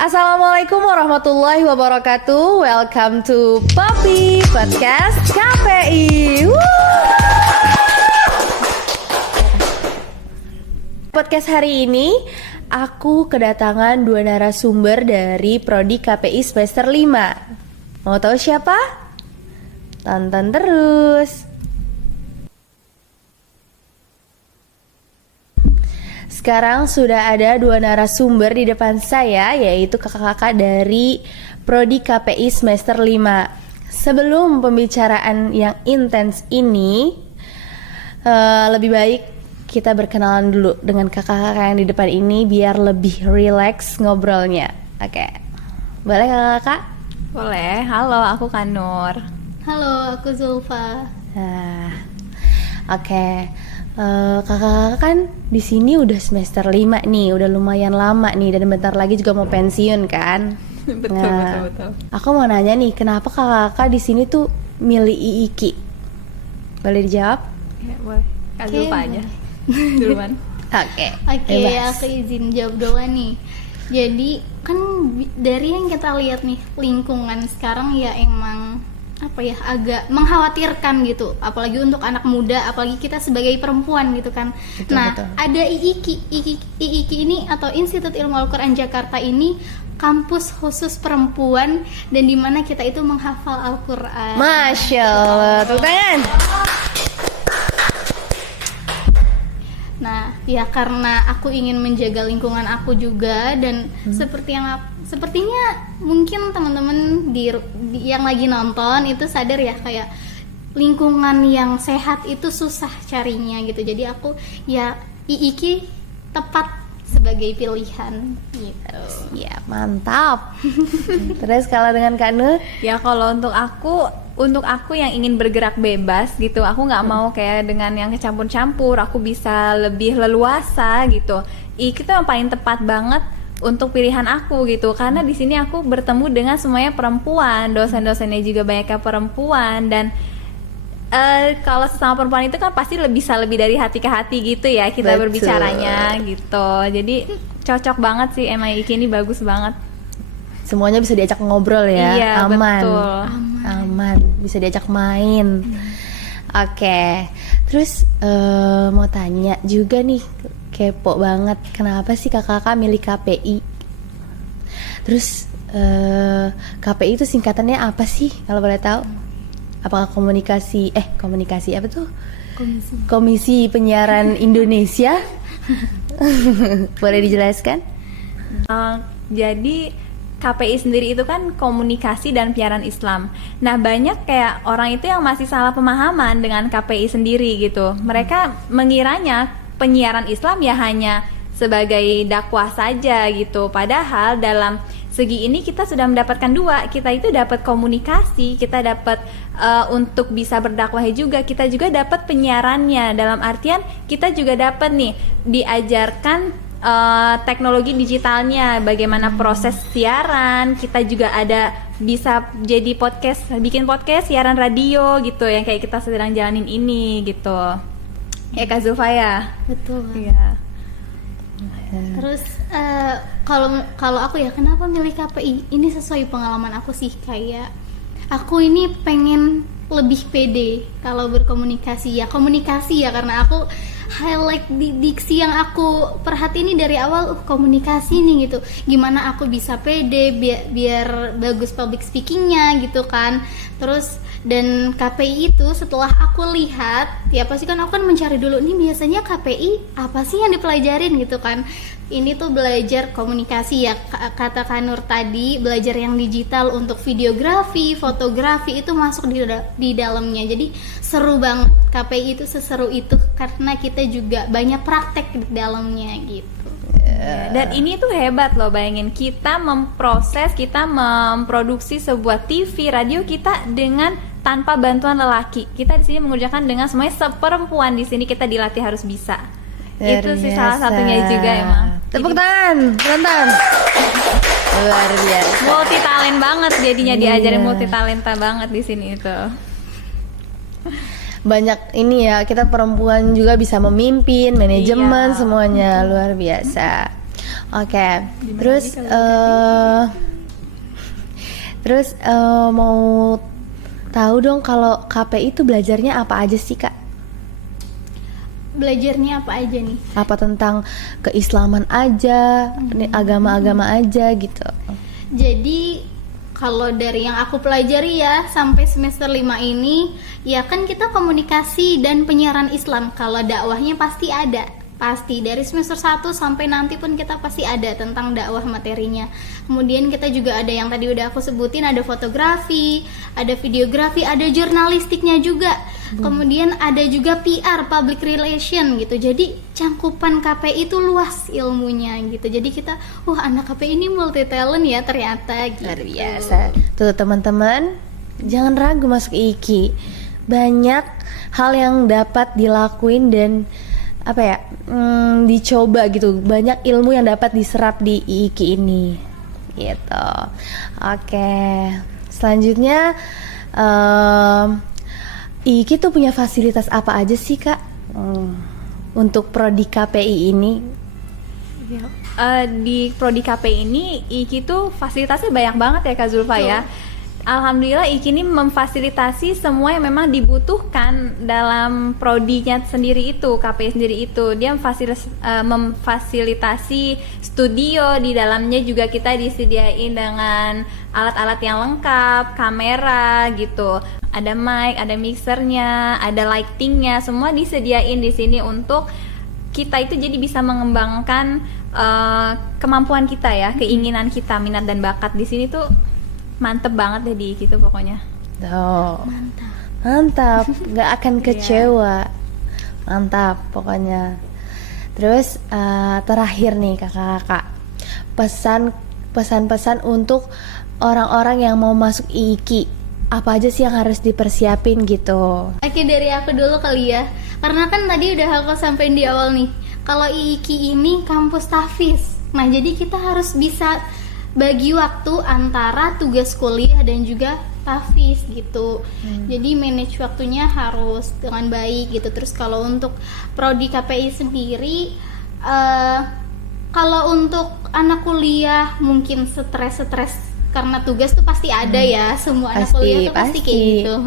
Assalamualaikum warahmatullahi wabarakatuh. Welcome to Poppy Podcast KPI. Podcast hari ini aku kedatangan dua narasumber dari Prodi KPI semester 5. Mau tahu siapa? Tonton terus. Sekarang sudah ada dua narasumber di depan saya, yaitu kakak-kakak dari Prodi KPI semester 5. Sebelum pembicaraan yang intens ini, lebih baik kita berkenalan dulu dengan kakak-kakak yang di depan ini biar lebih rileks ngobrolnya. Oke, boleh kakak-kakak? Boleh. Halo, aku Kanur. Halo, aku Zulfa. Oke. Kakak-kakak kan di sini udah semester 5 nih, udah lumayan lama nih, dan bentar lagi juga mau pensiun kan. betul. Aku mau nanya nih, kenapa kakak-kakak di sini tuh milih IIKI? Boleh dijawab? Ya, boleh. Kak Zulfa aja. Duluan. Oke, Aku izin jawab duluan nih. Jadi kan dari yang kita lihat nih, lingkungan sekarang ya emang agak mengkhawatirkan gitu, apalagi untuk anak muda, apalagi kita sebagai perempuan gitu kan. Betul. Ada IIKI ini atau Institut Ilmu Al-Quran Jakarta ini kampus khusus perempuan, dan dimana kita itu menghafal Al-Quran. Masya Allah, tepuk tangan. Nah, ya karena aku ingin menjaga lingkungan aku juga, dan sepertinya mungkin teman-teman yang lagi nonton itu sadar ya, kayak lingkungan yang sehat itu susah carinya gitu. Jadi aku ya IIKI tepat sebagai pilihan gitu. Ya, mantap. Terus kalau dengan Kak Nur? Ya kalau untuk aku yang ingin bergerak bebas gitu, aku nggak mau kayak dengan yang kecampur-campur. Aku bisa lebih leluasa gitu. Itu yang paling tepat banget untuk pilihan aku gitu, karena di sini aku bertemu dengan semuanya perempuan, dosen-dosennya juga banyaknya perempuan, dan kalau sesama perempuan itu kan pasti bisa lebih dari hati ke hati gitu ya kita Betul. berbicaranya gitu. Jadi cocok banget sih, MIIK ini bagus banget. Semuanya bisa diajak ngobrol ya. Iya, aman. betul. Aman, bisa diajak main. Oke. Terus mau tanya juga nih, kepo banget, kenapa sih kakak-kakak milih KPI? Terus KPI itu singkatannya apa sih kalau boleh tahu? Apakah komunikasi apa tuh? Komisi Penyiaran Indonesia? Boleh dijelaskan? Jadi KPI sendiri itu kan komunikasi dan penyiaran Islam. Nah, banyak kayak orang itu yang masih salah pemahaman dengan KPI sendiri gitu. Mereka mengiranya penyiaran Islam ya hanya sebagai dakwah saja gitu. Padahal dalam segi ini kita sudah mendapatkan dua. Kita itu dapat komunikasi, kita dapat untuk bisa berdakwah juga, kita juga dapat penyiarannya. Dalam artian kita juga dapat nih diajarkan teknologi digitalnya, bagaimana proses siaran. Kita juga ada bisa jadi bikin podcast, siaran radio gitu, yang kayak kita sedang jalanin ini gitu. Ya Kak Zulfa ya. Betul. Iya. Terus kalau aku ya, kenapa milih KPI? Ini sesuai pengalaman aku sih, kayak aku ini pengen lebih pede kalau berkomunikasi ya, karena aku highlight di diksi yang aku perhatiin ini dari awal, komunikasi nih gitu. Gimana aku bisa pede biar bagus public speakingnya gitu kan. Terus dan KPI itu setelah aku lihat, ya pasti kan aku kan mencari dulu nih biasanya KPI apa sih yang dipelajarin gitu kan. Ini tuh belajar komunikasi ya, kata Kanur tadi, belajar yang digital untuk videografi, fotografi itu masuk di dalamnya. Jadi seru banget, KPI itu seseru itu karena kita juga banyak praktek di dalamnya gitu. Dan ini tuh hebat loh, bayangin kita memproduksi sebuah TV, radio kita dengan tanpa bantuan lelaki. Kita di sini mengerjakan dengan semuanya seperempuan. Di sini kita dilatih harus bisa. Itu sih salah satunya juga emang. Tepuk tangan, penonton. Luar biasa. Multi talent banget jadinya, diajarin multi talenta banget di sini itu. Banyak ini ya, kita perempuan juga bisa memimpin, manajemen, Iya. semuanya luar biasa. Oke, terus mau tahu dong kalau KPI itu belajarnya apa aja sih Kak? Belajarnya apa aja nih? Apa tentang keislaman aja, agama-agama aja gitu? Jadi kalau dari yang aku pelajari ya sampai semester 5 ini ya kan kita komunikasi dan penyiaran Islam. Kalau dakwahnya pasti ada. Pasti dari semester 1 sampai nanti pun kita pasti ada tentang dakwah materinya. Kemudian kita juga ada yang tadi udah aku sebutin, ada fotografi, ada videografi, ada jurnalistiknya juga. Kemudian ada juga PR, public relation gitu. Jadi cangkupan KPI itu luas ilmunya gitu. Jadi kita, anak KPI ini multi talent ya ternyata gitu. Luar biasa. Tuh teman-teman, jangan ragu masuk IKI. Banyak hal yang dapat dilakuin dan dicoba gitu. Banyak ilmu yang dapat diserap di IKI ini gitu. Oke, selanjutnya IKI tuh punya fasilitas apa aja sih Kak untuk prodi KPI ini? Di prodi KPI ini IKI tuh fasilitasnya banyak banget ya Kak Zulfa ya. Alhamdulillah IKI ini memfasilitasi semua yang memang dibutuhkan dalam prodinya sendiri itu, KPI sendiri itu. Dia memfasilitasi studio, di dalamnya juga kita disediain dengan alat-alat yang lengkap, kamera gitu. Ada mic, ada mixernya, ada lightingnya, semua disediain di sini untuk kita itu jadi bisa mengembangkan kemampuan kita ya, keinginan kita, minat dan bakat di sini tuh mantep banget deh di gitu pokoknya. Mantap, nggak akan kecewa. Mantap pokoknya. Terus terakhir nih kakak-kakak, pesan-pesan untuk orang-orang yang mau masuk IKI, apa aja sih yang harus dipersiapin gitu? Oke, dari aku dulu kali ya. Karena kan tadi udah aku sampein di awal nih. Kalau IKI ini kampus tahfiz. Nah, jadi kita harus bisa bagi waktu antara tugas kuliah dan juga tahfiz gitu. Jadi manage waktunya harus dengan baik gitu. Terus kalau untuk prodi KPI sendiri, kalau untuk anak kuliah mungkin stres karena tugas tuh pasti ada ya. Semua anak kuliah tuh pasti kayak gitu.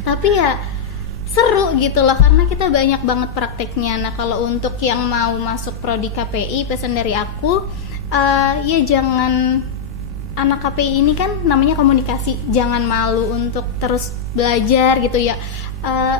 Tapi ya seru gitu loh karena kita banyak banget prakteknya. Nah, kalau untuk yang mau masuk prodi KPI, pesan dari aku, ya jangan, anak KPI ini kan namanya komunikasi, jangan malu untuk terus belajar gitu ya.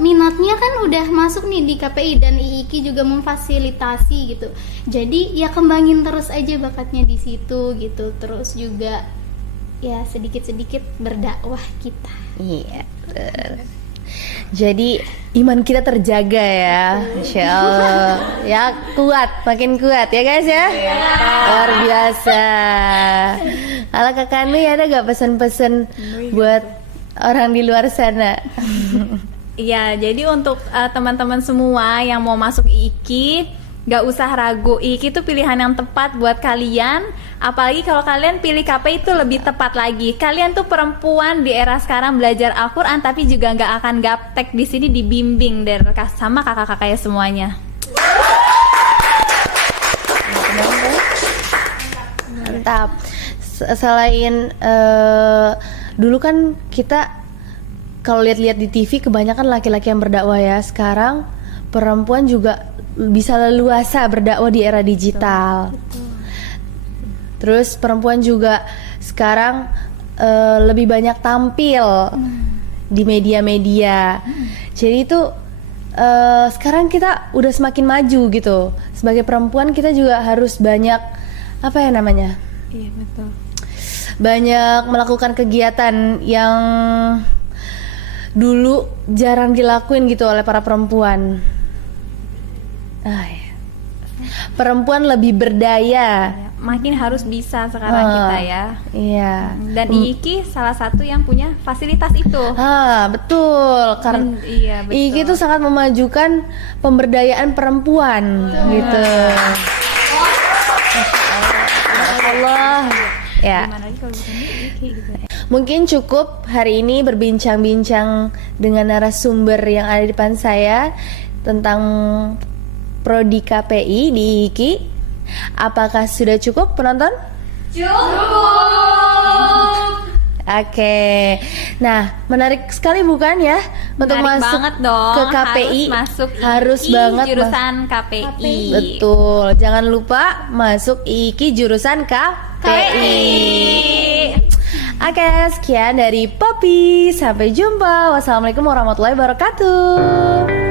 Minatnya kan udah masuk nih di KPI dan IIKI juga memfasilitasi gitu. Jadi ya kembangin terus aja bakatnya di situ gitu. Terus juga ya sedikit-sedikit berdakwah kita. Iya. Jadi iman kita terjaga ya, Masya Allah. Ya kuat, makin kuat ya guys ya. Luar biasa. Kalau kakak Nui ada gak pesan-pesan buat orang di luar sana? Iya, jadi untuk teman-teman semua yang mau masuk IKI, gak usah ragu, IKI itu pilihan yang tepat buat kalian. Apalagi kalau kalian pilih KPI itu lebih tepat lagi. Kalian tuh perempuan di era sekarang belajar Al-Quran, tapi juga gak akan gaptek di sini, dibimbing dan sama kakak-kakaknya semuanya. Mantap. Selain dulu kan kita kalau lihat-lihat di TV kebanyakan laki-laki yang berdakwah ya. Sekarang perempuan juga bisa leluasa berdakwah di era digital. Terus perempuan juga sekarang lebih banyak tampil di media-media. Jadi itu sekarang kita udah semakin maju gitu. Sebagai perempuan kita juga harus banyak Iya betul. Banyak melakukan kegiatan yang dulu jarang dilakuin gitu oleh para perempuan. Perempuan lebih berdaya. Makin harus bisa sekarang kita ya. Iya. Dan IKI salah satu yang punya fasilitas itu. Betul. Karena iya, betul. IKI itu sangat memajukan pemberdayaan perempuan gitu. Masya Allah. Ya. Gimana lagi kalau bukan IKI gitu. Mungkin cukup hari ini berbincang-bincang dengan narasumber yang ada di depan saya tentang prodi KPI di IKI. Apakah sudah cukup penonton? Oke, nah menarik sekali bukan ya untuk Menarik masuk banget dong. ke KPI? Harus masuk Harus IKI banget jurusan KPI. Betul, jangan lupa masuk IKI jurusan KPI. Oke, sekian dari Poppy. Sampai jumpa. Wassalamualaikum warahmatullahi wabarakatuh.